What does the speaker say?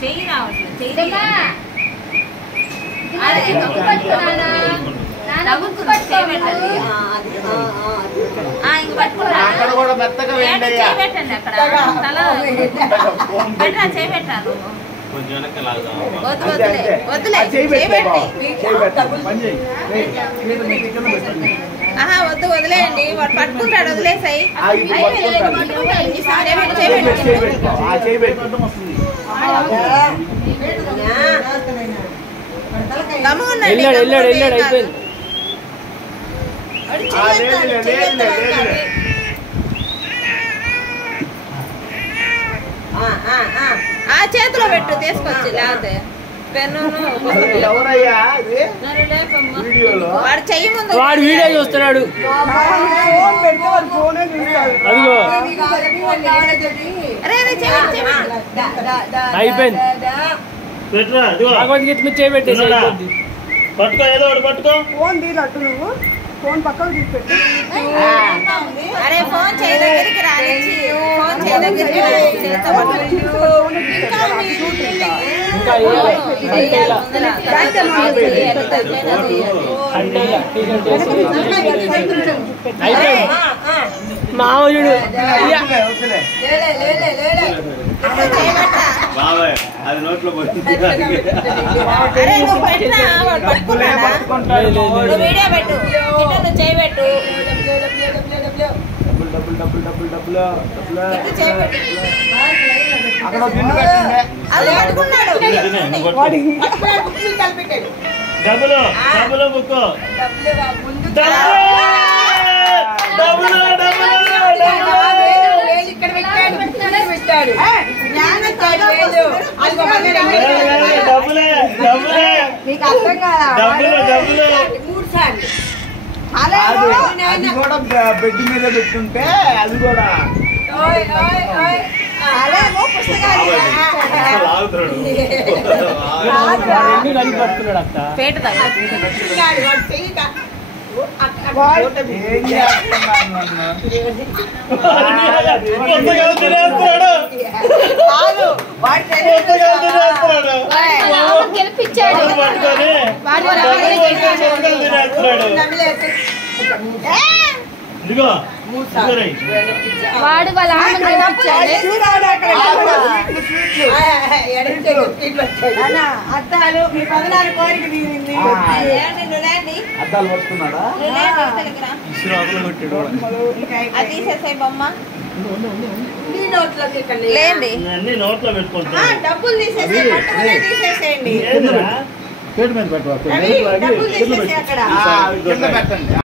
చెయ్యి రావట్లేదు చెయ్యి అక్కడ కూడా మెత్తగా పెట్టండి అక్కడ తల పెట్టా చేయబెట్టాను వద్దు వదిలేయండి వాడు పట్టుకుంటాడు వదిలేసాయి చేతిలో పెట్టు తీసుకొచ్చి లేకపోతే వాడు చెయ్యి ముందు వాడు వీడియో చూస్తున్నాడు అయిపోయింది భగవద్గీత మీద చేయబెట్టేసి పట్టుకో ఏదో ఒకటి పట్టుకో ఫోన్ తీలట్టు నువ్వు ఫోన్ పక్కకు తీసుపెట్టి అరే ఫోన్ చేయి దగ్గరికి రానిచ్చి ఫోన్ చేయి దగ్గరికి మామూలుడు బాబాయ్ అది నోట్లో వీడియో పెట్టు నువ్వు చేయబెట్టు అది పట్టుకున్నాడు డబ్బులు డబ్బులు బుక్కు అది కూడా బెడ్ మీద పెట్టుంటే అది కూడా వాడు వాళ్ళ అద్దాలు మీ పదనాలు కోరిక తీరింది అద్దాలు పట్టుకున్నాడా అది తీసేసాయి బొమ్మ లేండి నోట్లో పెట్టుకుంటా డబ్బులు తీసేసేయండి పేట మీద పెట్టండి.